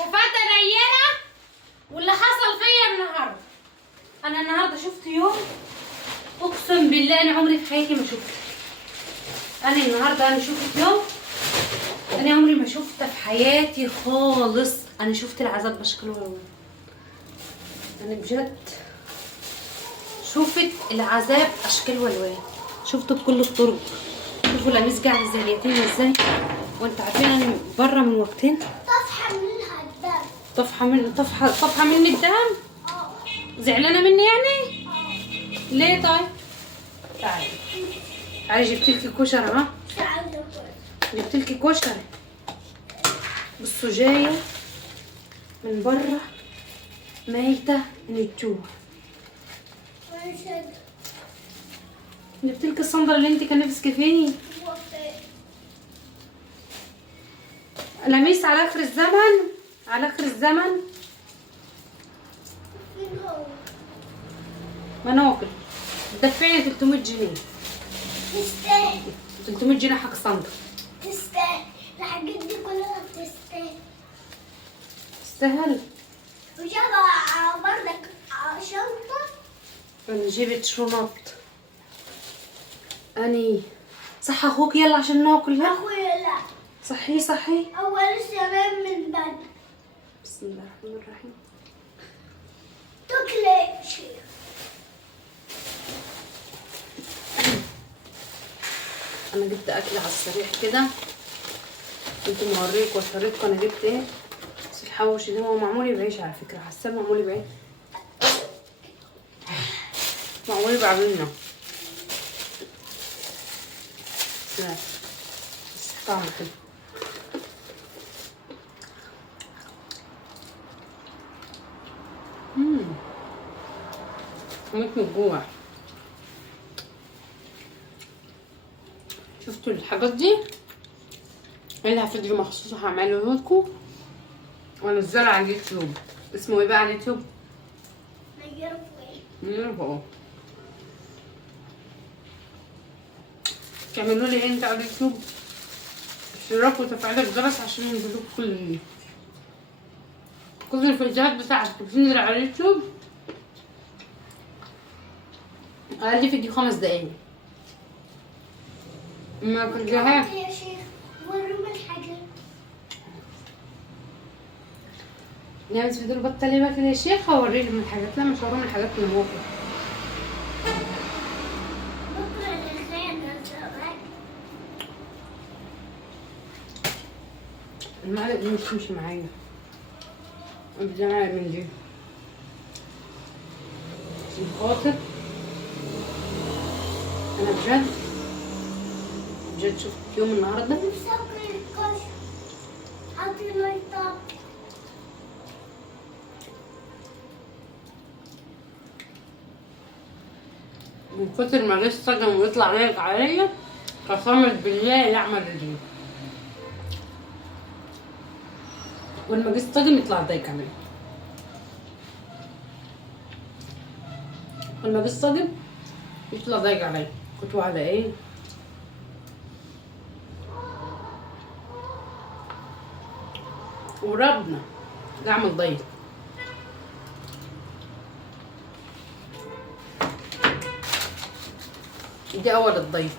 كشافات نيرة واللي حصل فيا النهارده. انا النهارده شفت يوم اقسم بالله انا عمري في حياتي ما شفته. انا شفت يوم انا عمري ما شفته في حياتي خالص. انا شفت العذاب بشكل والوان. انا بجد شفت العذاب اشكال والوان، شفته بكل الطرق. شوفوا لميس قاعده زي اليتيم ازاي، وانت عارفين انا بره من وقتين طفحه منها الدم. طفحه مني الدم. زعلانه مني يعني؟ ليه طيب؟ تعالي جبتلكي كشري. ها جبتلكي كشري. بصوا جايه من بره ميته من الجوع. جبتلكي الصندل اللي انت كان نفسك فيه. لميس على اخر الزمن، على اخر الزمن. مناقل دفعني 300 جنيه. تستاهل 300 جنيه حق صندل. تستاهل الحاجات دي كلها تستاهل. تستاهل. وجابها بردك شنطة. انا جبت شنط. اني صح اخوك يلا عشان ناكل. ها اخويا لا، صحي هو لسه نايم من بدري. بسم الله الرحمن الرحيم. تاكل شيء. انا جبت اكل على السريع كده، كنت موريك واشارككم انا جبت ايه. بس الحوش ده هو معمول بعيش على فكره، حاسه معمول بعيش، معمول بعجينه بس طعمه حلو. موت من جوع. شفتوا الحاجات دي لها فيديو مخصوص هعمله لكم وانزله على اليوتيوب. اسمه ايه بقى على اليوتيوب؟ نيرفو. تعملوا لي انت على اليوتيوب اشتراك وتفعيل الجرس عشان ينزلوك كل الفيديوهات بتاعتي بتنزل على اليوتيوب. اقل فيديو 5 دقايق. ما فيديوهات يا شيخ ورم الحاجات. نعمل فيديو البطارية باكل يا شيخ. هوريلهم الحاجات. لا مش هوريهم الحاجات من الموقع. بكره الخيانة زمان. المعلقة دي مش تمشي معايا. بدي معلقة من دي عشان خاطر انا بجد شفت يوم النهارده. نفسي اكل الكشك. حطي لي طب. من كتر ما جه صدم ويطلع رايق عليا قسمت بالله يعمل رجلي. ولما جه الصدم يطلع ضايق عليا. لما جه الصدم يطلع ضايق عليا. كنت على ايه؟ وربنا اعمل ضيق. دي اول الضيق.